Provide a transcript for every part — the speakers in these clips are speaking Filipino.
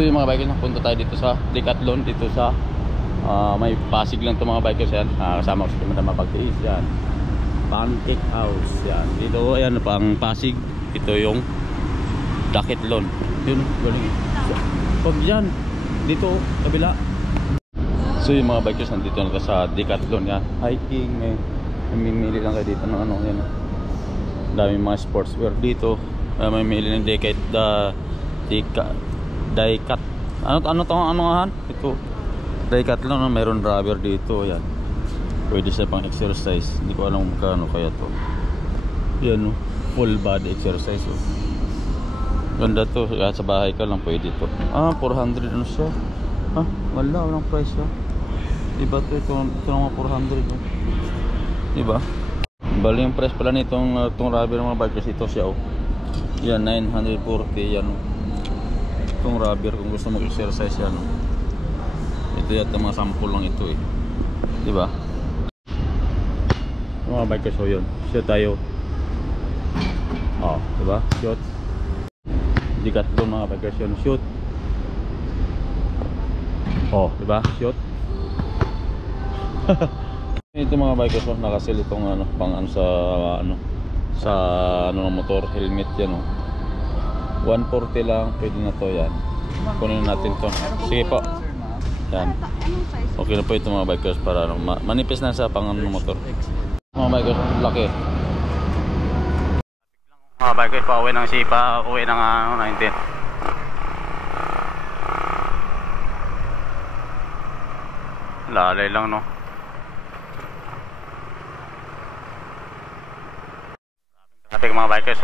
So yung mga bikers, punta tayo dito sa Decathlon, dito sa may Pasig lang to mga bikers yan. Kasama ko sa Madama Pagtiis yan. Pancake House yan. Dito ayan pang Pasig. Ito yung Decathlon. Yun, galing. Pag yan, dito kabila. So yung mga bikers nandito na sa Decathlon yan. Hiking, may mamimili lang kayo dito ng ano yan. Daming mga sportswear dito. May mamimili ng Decathlon. Ano han? Ito Decathlon, mayroon rubber dito yan. Pwede sa pang exercise. Hindi ko alam kung magkano kaya to. Yan, full body exercise. Ganda to, sa bahay ka lang pwede to. 400 ano siya. Walang price siya. Diba to, ito naman 400 diba? Bali yung price pala nitong rubber mga bikers, ito siya yan 940 yan itong rubber kung gusto mag-exercise yan ito yata mga sample lang ito diba? Mga bikers yun, shoot tayo diba? Shoot Decathlon mga bikers yun, shoot diba? Shoot ito mga bikers nakasil itong pang sa ng motor helmet yan 140 lang pwede na to yan. Kunin natin to. Sige po yan, okay na po ito mga bikers para manipis na sa pang ng motor mga bikers. Laki mga bikers, pauwi ng Sipa, uwi ng 19 lalay lang no. Traffic mga bikers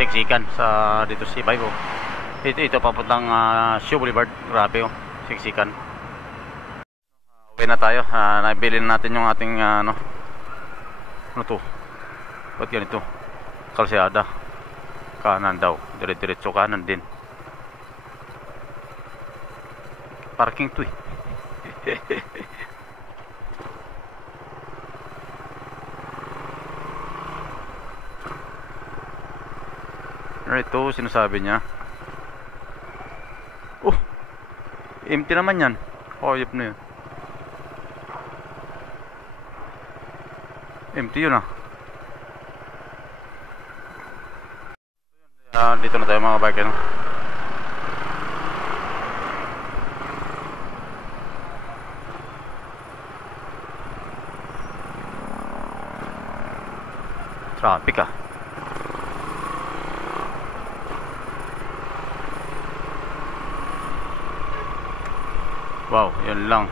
siksikan sa dito si Baygo. Ito papuntang Shoe Boulevard. Grabe siksikan. Uwi na tayo. Nabili natin yung ating ano to? Ba't ganito? Kalsada. Kanan daw. Dire-diretso kanan din. Parking to ito sinasabi niya. Empty naman yan. Oyop na yun. Empty yun dito na tayo mga biker traffic wow, yun lang.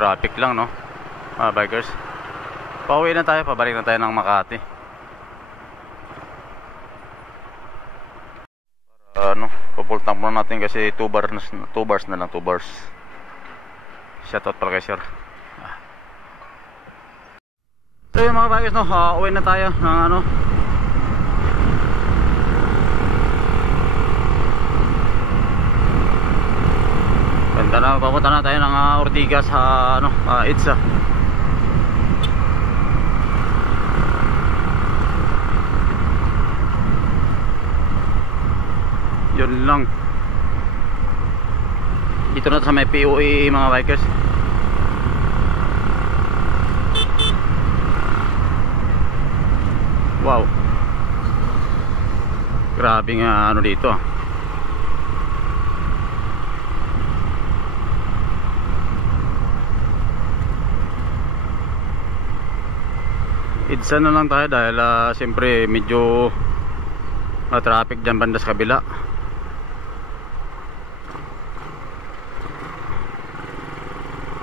Traffic lang no mga bikers. Pauwi na tayo, pabalik na tayo ng Makati. Pupultang muna natin kasi 2 bars na lang. Shoutout pala kay sir. So yun mga bikers uwi na tayo ng ganda na, papunta na tayo ng Ortigas Itza. Yun lang. Dito na sa may POE mga bikers. Wow, grabe nga dito Idsa na lang tayo dahil siyempre medyo traffic dyan banda sa kabila.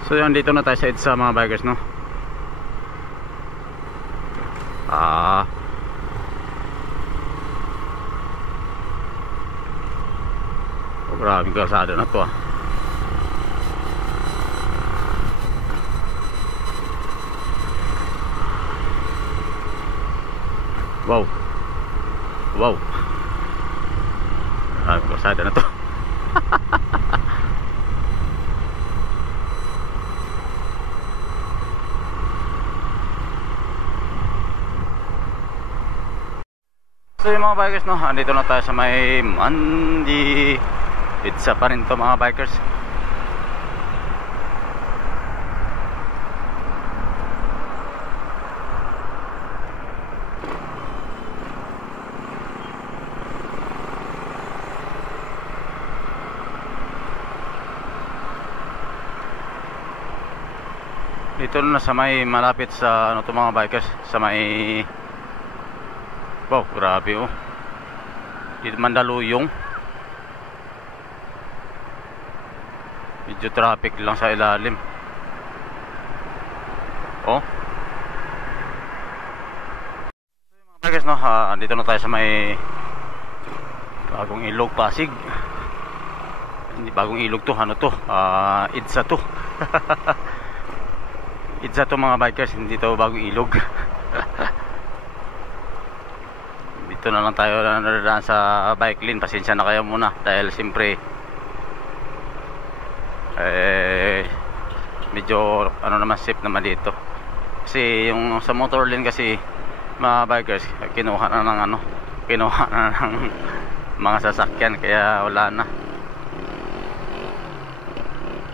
So yan, dito na tayo sa Idsa mga bikers Maraming kalsada na to Wow. Wow. Korsada na to. So yung mga bikers, no, andito na tayo sa may Mandi Pizza pa rin to mga bikers. Dito na sa may malapit sa ano to mga bikers, sa may wow, grabe oh. Dito Mandaluyong. Medyo traffic lang sa ilalim. Oh. So yung mga bikers, no, andito na tayo sa may bagong ilog Pasig. Hindi bagong ilog to, ano to? Idsa to. Idsa to mga bikers, hindi to bagong ilog. Dito na lang tayo nadadaan sa bike lane. Pasensya na kayo muna dahil siyempre medyo ano naman, safe naman dito. Kasi yung sa motor lane kasi mga bikers, kinuha na ng mga sasakyan, kaya wala na.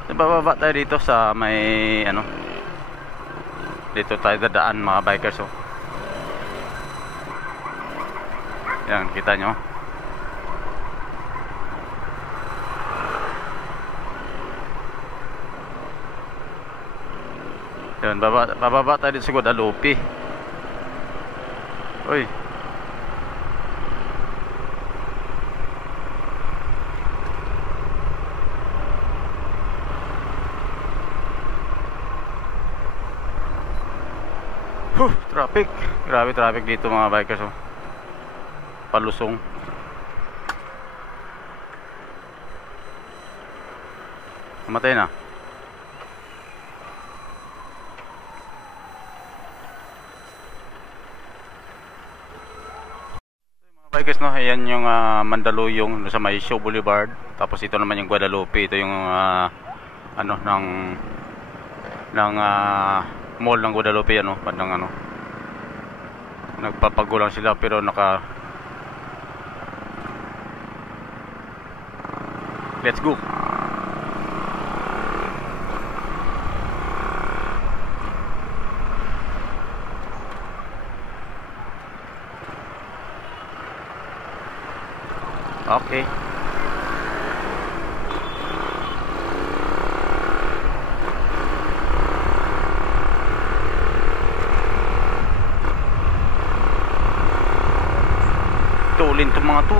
Bababa tayo dito sa may ano, dito tayo dadaan mga bikers. Oh, yan, kita nyo. Yan, bababa tayo dito sa Guadalupe. Uy. Traffic. Grabe traffic dito mga bikers. Oh, palusong. Namatay na. Mga bikers, no, ayan yung Mandaluyong sa may Show Boulevard. Tapos ito naman yung Guadalupe. Ito yung ano ng mall ng Guadalupe, ano, bandang ano. Nagpapagulang sila pero let's go. Okay. Tulin itong mga to.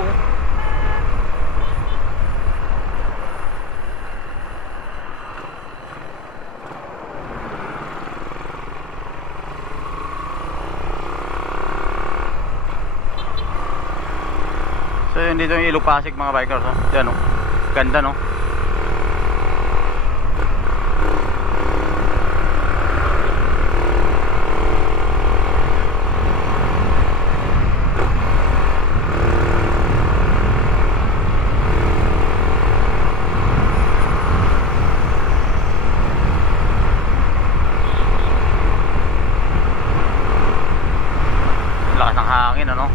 So yun, dito yung Ilog Pasig mga bikers. Oh, yan oh, ganda no. Lakas ng hangin, ano.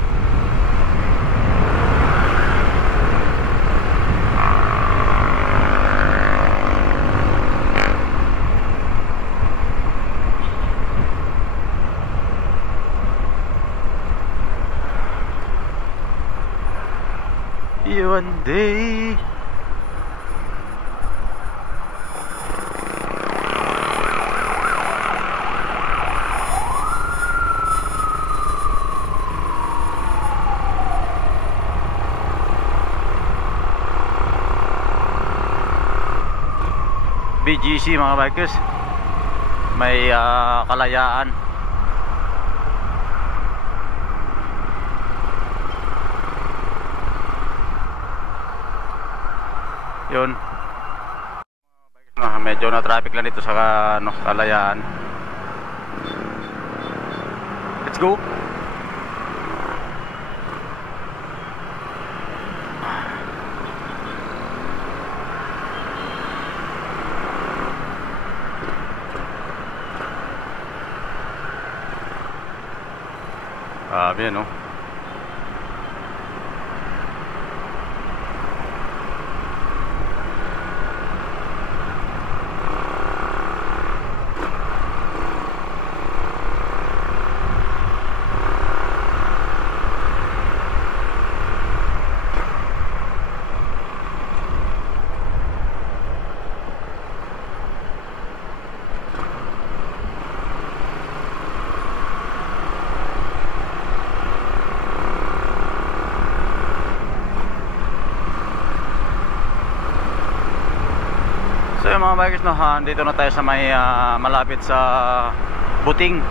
One day. BGC mga bikers, may Kalayaan. Yun, medyo na traffic lang dito sa ano, Kalayaan. Let's go. Grabe no. So yung mga bikers no, dito na tayo sa may malapit sa Buting.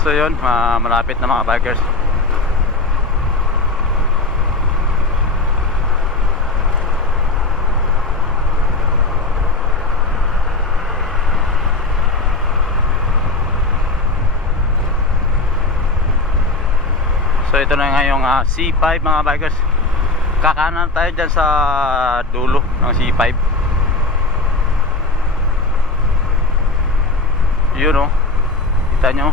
So yun, malapit na mga bikers. So ito na nga yung C5 mga bikers. Kakanan tayo dyan sa dulo ng C5. Yun o, kita nyo.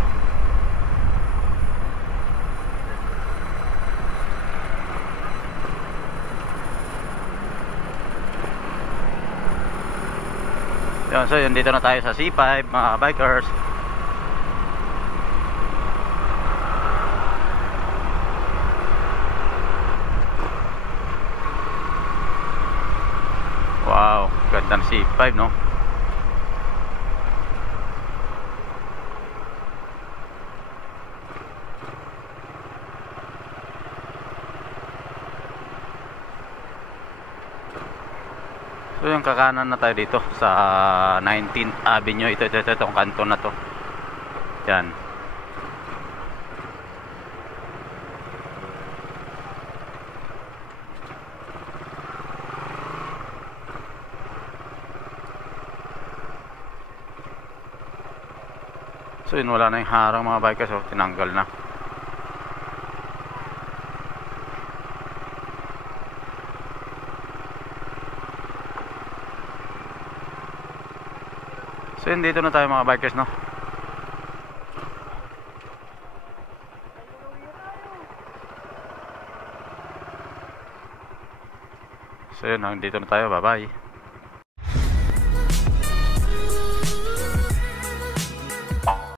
So yun, dito na tayo sa C5 mga bikers. Wow, gandang C5 no. So yung kakanan na tayo dito sa 19th Avenue. Ito itong kanto na to. Yan. So yun, wala na yung harang mga bikers. So tinanggal na. So yun, dito na tayo mga bikers no. So yun, dito na tayo, bye bye.